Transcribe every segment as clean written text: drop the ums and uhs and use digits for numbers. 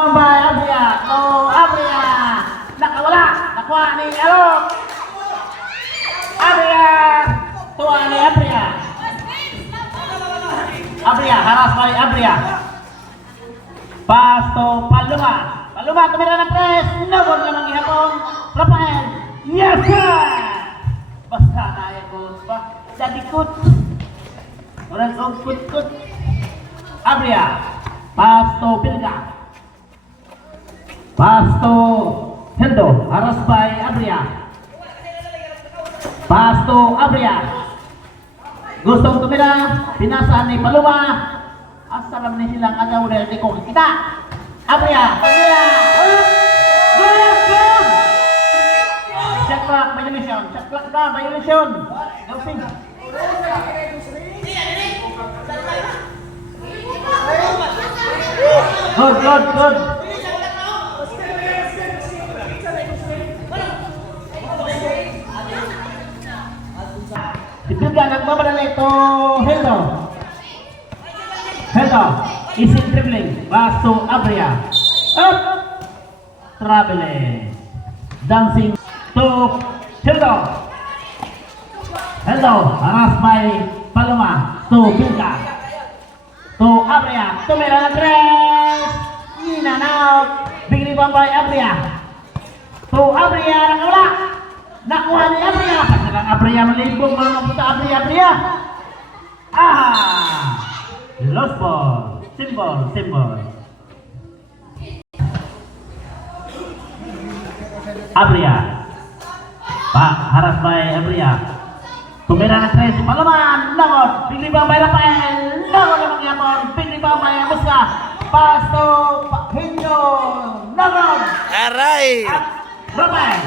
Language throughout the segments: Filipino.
By Abria, Abria, nakawala, nakuha ni Alok. Abria, tuwa ni Abria. Abria, haras by Abria. Pass to Paluma. Paluma, tumira ng press. Nabon lamang ihapon. Rafael. Yes, sir! Basta na yung goals pa. Jadi kut. Orang kut. Abria. Pass to Pilga. Pass to Hendo. Haras by Abria. Pass to Abria. Gustong tumira. Pinasaan ni Paluma. Asalam ni silang agaw na hindi ko kita. Abria. Good! Shot clock violation. Shot clock na violation. Gausing. Good. Dipilga nagmamadali ito. Hello, easy dribbling, pass to Abria, up, traveling, dancing to Hello, harass by Paloma, to Pilka, to Abria, tumira na tres, in and out, big rebound by Abria, to Abria, nakawala, nakuha ni Abria, pasalang Abria malibong, mga mapunta Abria, lost ball, symbol. Abria. Haras by Abria. Tumira na tres, Palaman, lagot, big rebound by Rafael, lagot lamang yapon, big rebound by Abuska, pass to Hinyo, lagot. Aray! At Rafael.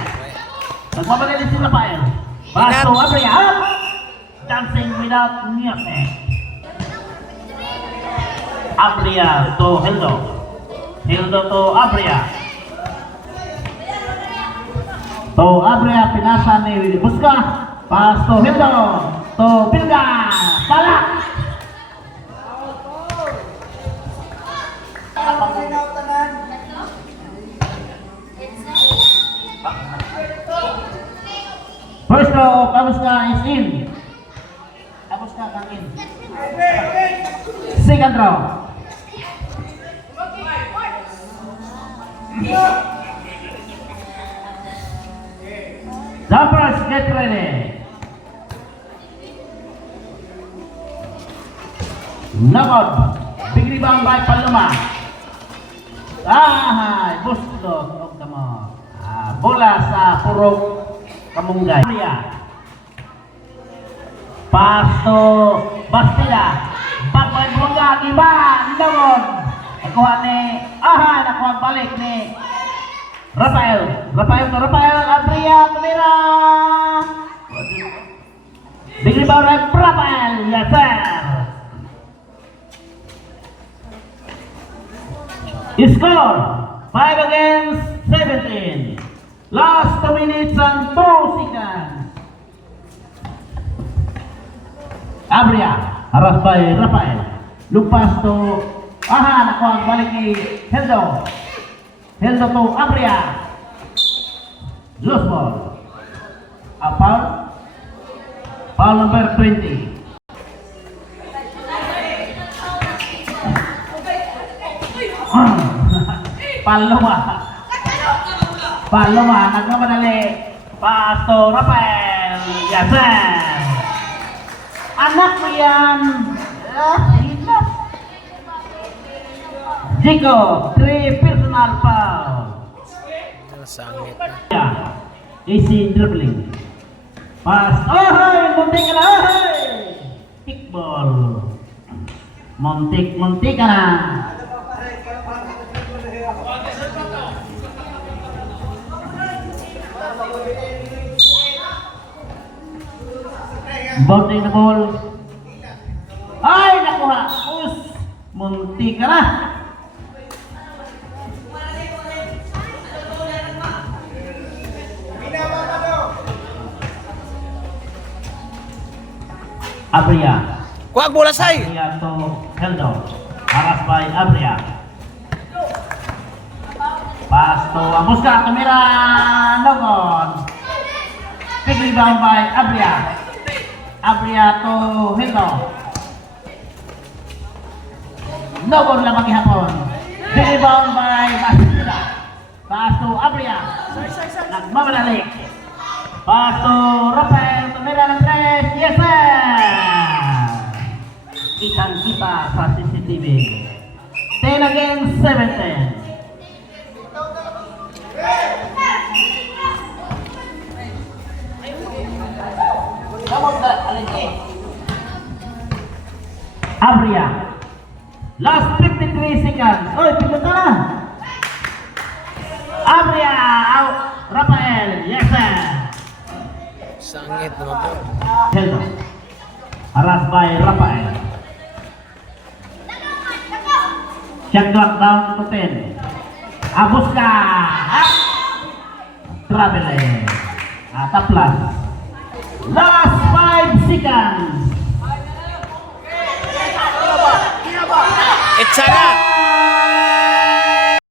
Nagpapadali si Rafael. Pass to Abria, up. Dancing without music. Abria to Hildo to Abria. To Abria, pinasa ni Buska. Pass to Hildo to Pilga. Balak. First row, Abuska is in. Abuska kang in. Second row. Jumpers, get ready. Knockout. Big rebound by Paloma. Bustos. Bola sa Purok Kamunggay. Pass to Bastida. Pagpag Bunga, iba. Nagon. Nakuha ni nakuha balik ni Rafael to Rafael, Abria, tumira. Big rebound by Rafael, yes sir. Score 5 against 17. Last 2 minutes and 2 seconds. Abria, haras by Rafael. Lupas to nakuha balik ni Heldo to Abria. Loose ball. Foul number 20. Paloma, nagmamadali. Pass to Rafael. Yes sir. Anak mo yan. Zico, 3 personal foul. Sangit. Easy dribbling. Pass. Muntik ka na. Kickball. Muntik ka na. Bounting the ball. Nakuha. Muntik ka na. Abria. Kuha bola say. Abria to Heldo. Haras by Abria. Pass to Abuska, tumira, Nogon. Big rebound by Abria. Abria to Hildo. Nogon lamang ihapon. Big rebound by Basila. Pass to Abria. Nagmamadali. Pass to Rafael, tumira ng 3. Yes, sir! Kitang-kita sa CCTV. 10 against 17. Abria. Last 53 seconds. Oy, pinunta na. Abria out. Rafael. Yes, sir. Sangit naman po. Heldo. Harassed by Rafael. Shot clock down to 10. Abuska. Traveling. Taplas. Last 5 seconds.